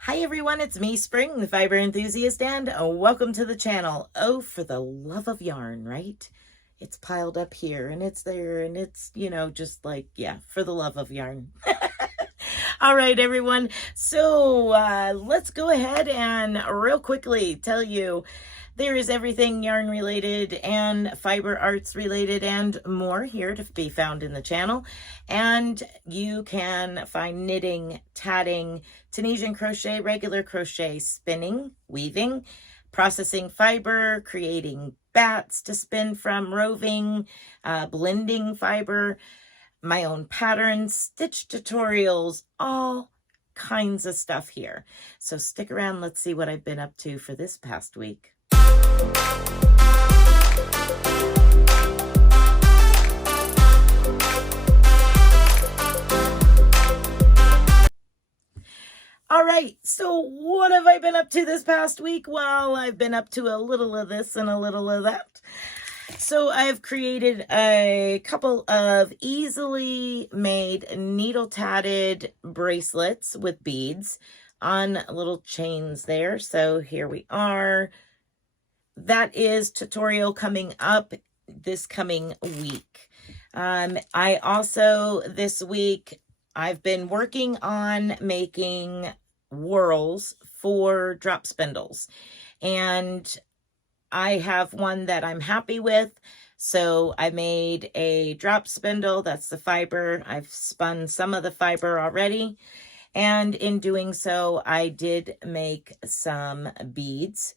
Hi everyone, it's me, Spring, the fiber enthusiast, and welcome to the channel. Oh, for the love of yarn, right? It's piled up here and it's there and it's, just like, yeah, for the love of yarn. All right, everyone. So let's go ahead and real quickly tell you there is everything yarn related and fiber arts related and more here to be found in the channel. And you can find knitting, tatting, Tunisian crochet, regular crochet, spinning, weaving, processing fiber, creating bats to spin from, roving, blending fiber, my own patterns, stitch tutorials, all kinds of stuff here. So stick around. Let's see what I've been up to for this past week. All right, so what have I been up to this past week? Well, I've been up to a little of this and a little of that. So I've created a couple of easily made needle tatted bracelets with beads on little chains there. So here we are. That is tutorial coming up this coming week. I also, this week, I've been working on making whorls for drop spindles. And I have one that I'm happy with. So I made a drop spindle. That's the fiber. I've spun some of the fiber already. And in doing so, I did make some beads.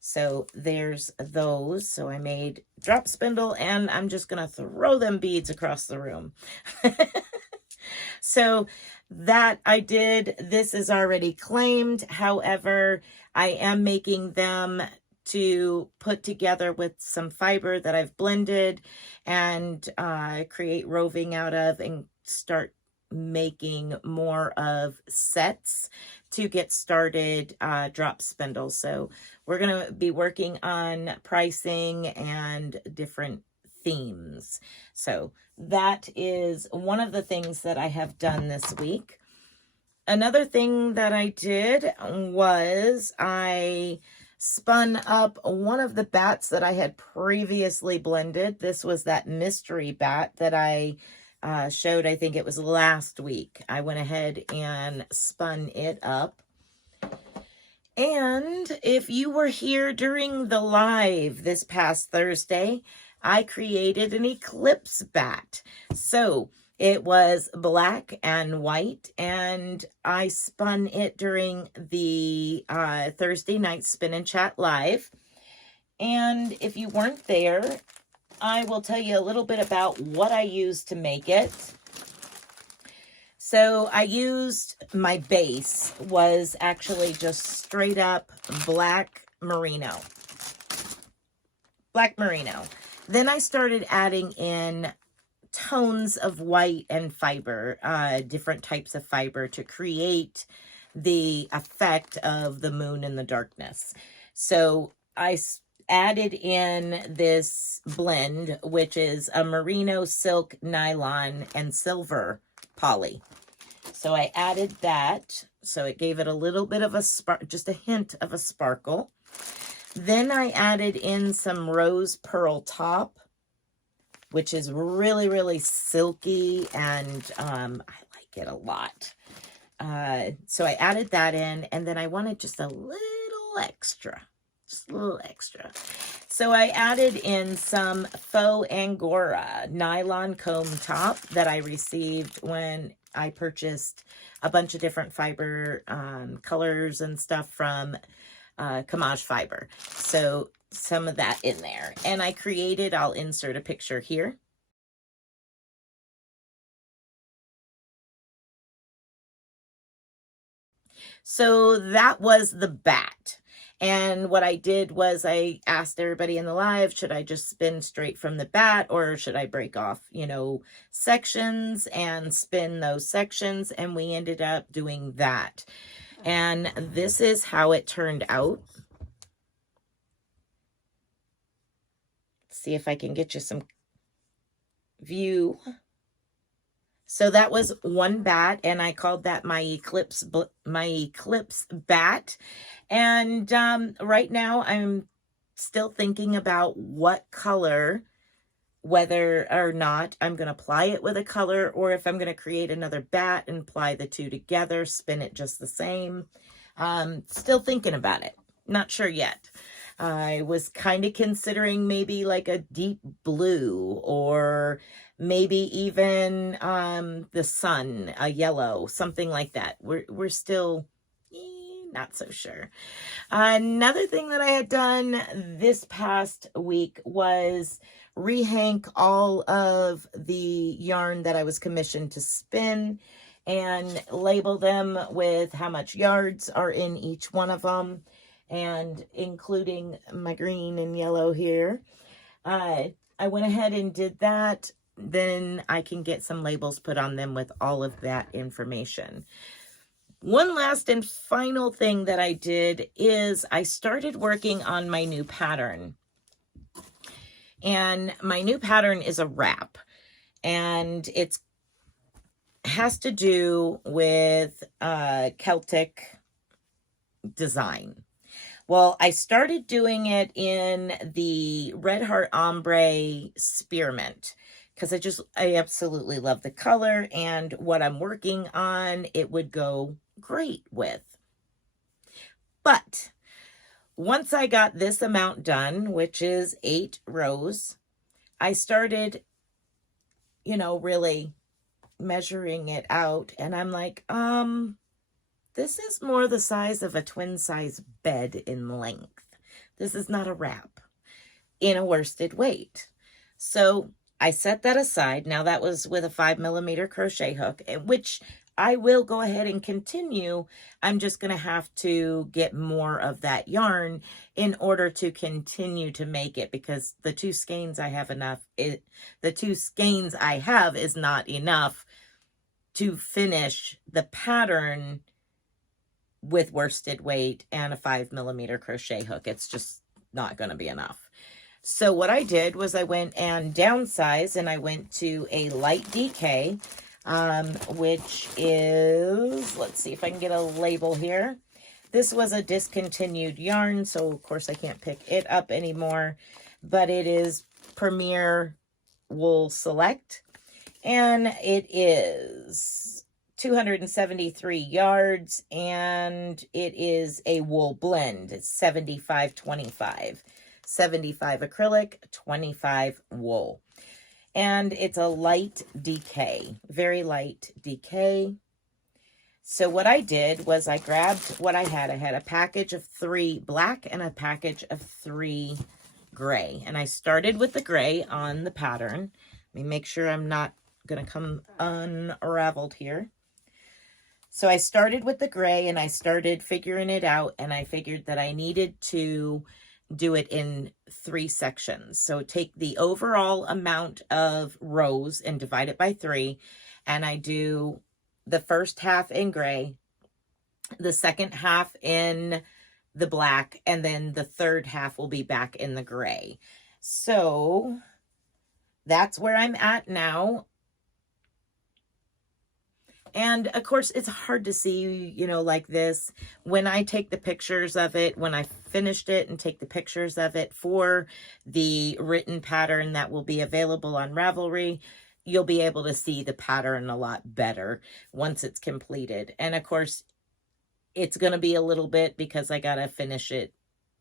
So there's those. So I made drop spindle and I'm just going to throw them beads across the room. So that I did. This is already claimed. However, I am making them to put together with some fiber that I've blended and create roving out of and start making more of sets to get started drop spindles. So we're going to be working on pricing and different themes. So that is one of the things that I have done this week. Another thing that I did was I spun up one of the bats that I had previously blended. This was that mystery bat that I showed, I think it was last week. I went ahead and spun it up. And if you were here during the live this past Thursday, I created an eclipse bat. So it was black and white, and I spun it during the Thursday night Spin and Chat live. And if you weren't there, I will tell you a little bit about what I used to make it. So I used, my base was actually just straight up black merino. Black merino. Then I started adding in tones of white and fiber, different types of fiber to create the effect of the moon in the darkness. So I added in this blend, which is a merino, silk, nylon, and silver poly. So I added that. So it gave it a little bit of a spark, just a hint of a sparkle. Then I added in some rose pearl top, which is really, really silky, and I like it a lot. So I added that in, and then I wanted just a little extra. Just a little extra. So I added in some faux Angora nylon comb top that I received when I purchased a bunch of different fiber colors and stuff from Kamaj Fiber. So some of that in there. And I created, I'll insert a picture here. So that was the bat. And what I did was I asked everybody in the live, should I just spin straight from the bat or should I break off, sections and spin those sections? And we ended up doing that. And this is how it turned out. See if I can get you some view. So that was one bat, and I called that my eclipse bat. And right now I'm still thinking about what color, whether or not I'm going to apply it with a color, or if I'm going to create another bat and apply the two together, spin it just the same. Still thinking about it. Not sure yet. I was kind of considering maybe like a deep blue, or maybe even the sun, a yellow, something like that. We're still not so sure. Another thing that I had done this past week was rehank all of the yarn that I was commissioned to spin and label them with how much yards are in each one of them, and including my green and yellow here. I went ahead and did that. Then I can get some labels put on them with all of that information. One last and final thing that I did is I started working on my new pattern. And my new pattern is a wrap. And it has to do with Celtic design. Well, I started doing it in the Red Heart Ombre Spearmint because I absolutely love the color, and what I'm working on, it would go great with. But once I got this amount done, which is 8 rows, I started, really measuring it out, and I'm like, this is more the size of a twin size bed in length. This is not a wrap in a worsted weight. So I set that aside. Now that was with a 5mm crochet hook, which I will go ahead and continue. I'm just going to have to get more of that yarn in order to continue to make it, because the 2 skeins I have is not enough to finish the pattern with worsted weight and a 5mm crochet hook. It's just not going to be enough. So what I did was I went and downsized, and I went to a light DK, which is, let's see if I can get a label here. This was a discontinued yarn, so of course I can't pick it up anymore, but it is Premier Wool Select, and it is 273 yards, and it is a wool blend. It's 75-25. 75 acrylic, 25 wool. And it's a light DK, very light DK. So what I did was I grabbed what I had. I had a package of 3 black and a package of 3 gray. And I started with the gray on the pattern. Let me make sure I'm not going to come unraveled here. So I started with the gray, and I started figuring it out, and I figured that I needed to do it in 3 sections. So take the overall amount of rows and divide it by 3, and I do the first half in gray, the second half in the black, and then the third half will be back in the gray. So that's where I'm at now. And of course, it's hard to see, like this. When I take the pictures of it, when I finished it and take the pictures of it for the written pattern that will be available on Ravelry, you'll be able to see the pattern a lot better once it's completed. And of course, it's going to be a little bit because I got to finish it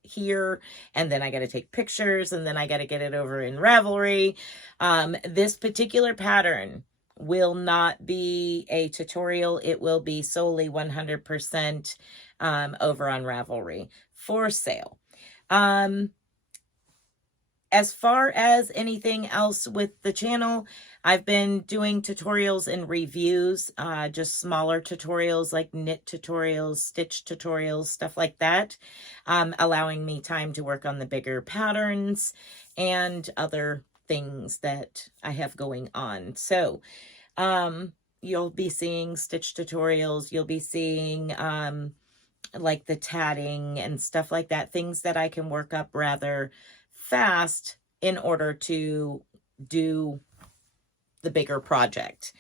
here, and then I got to take pictures, and then I got to get it over in Ravelry. This particular pattern will not be a tutorial. It will be solely 100% over on Ravelry for sale. As far as anything else with the channel, I've been doing tutorials and reviews, just smaller tutorials like knit tutorials, stitch tutorials, stuff like that, allowing me time to work on the bigger patterns and other things that I have going on. So you'll be seeing stitch tutorials, you'll be seeing like the tatting and stuff like that, things that I can work up rather fast in order to do the bigger project.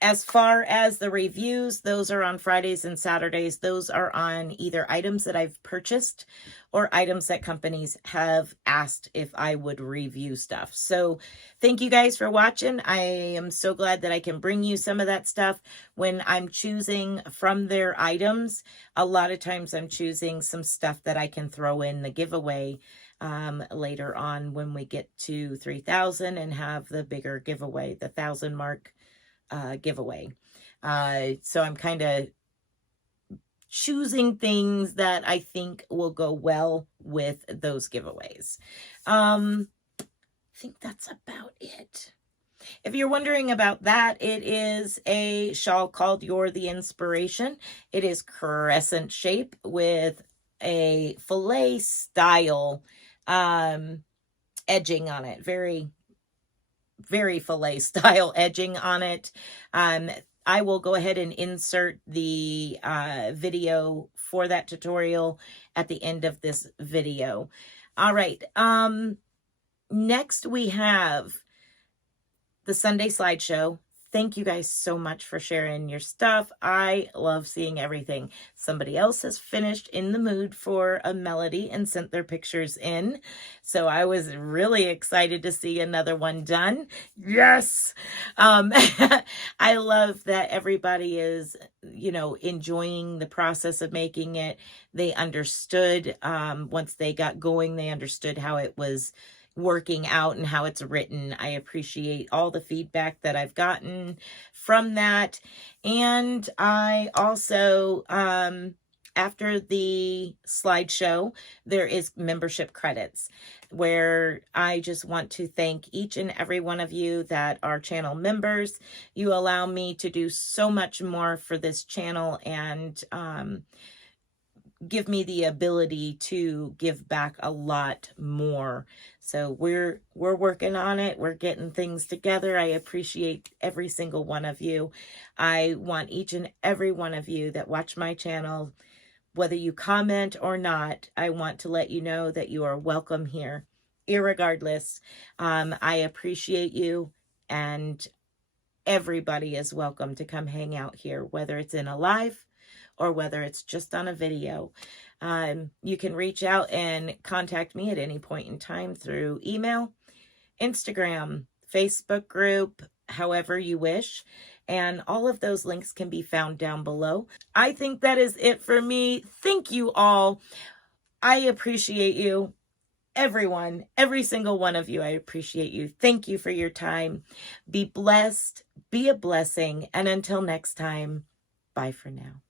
As far as the reviews, those are on Fridays and Saturdays. Those are on either items that I've purchased or items that companies have asked if I would review stuff. So thank you guys for watching. I am so glad that I can bring you some of that stuff. When I'm choosing from their items, a lot of times I'm choosing some stuff that I can throw in the giveaway later on when we get to 3,000 and have the bigger giveaway, the 1,000 mark giveaway. So I'm kind of choosing things that I think will go well with those giveaways. I think that's about it. If you're wondering about that, it is a shawl called You're the Inspiration. It is crescent shape with a fillet style edging on it. Very fillet style edging on it. I will go ahead and insert the video for that tutorial at the end of this video. All right. Next we have the Sunday Slideshow. Thank you guys so much for sharing your stuff. I love seeing everything. Somebody else has finished in the mood for a melody and sent their pictures in. So I was really excited to see another one done. Yes! I love that everybody is, you know, enjoying the process of making it. They understood, once they got going, they understood how it was working out and how it's written. I appreciate all the feedback that I've gotten from that. And I also, after the slideshow, there is membership credits where I just want to thank each and every one of you that are channel members. You allow me to do so much more for this channel and, give me the ability to give back a lot more. So we're working on it. We're getting things together. I appreciate every single one of you. I want each and every one of you that watch my channel, whether you comment or not, I want to let you know that you are welcome here, irregardless. I appreciate you, and everybody is welcome to come hang out here, whether it's in a live or whether it's just on a video. You can reach out and contact me at any point in time through email, Instagram, Facebook group, however you wish. And all of those links can be found down below. I think that is it for me. Thank you all. I appreciate you. Everyone, every single one of you, I appreciate you. Thank you for your time. Be blessed, be a blessing, and until next time, bye for now.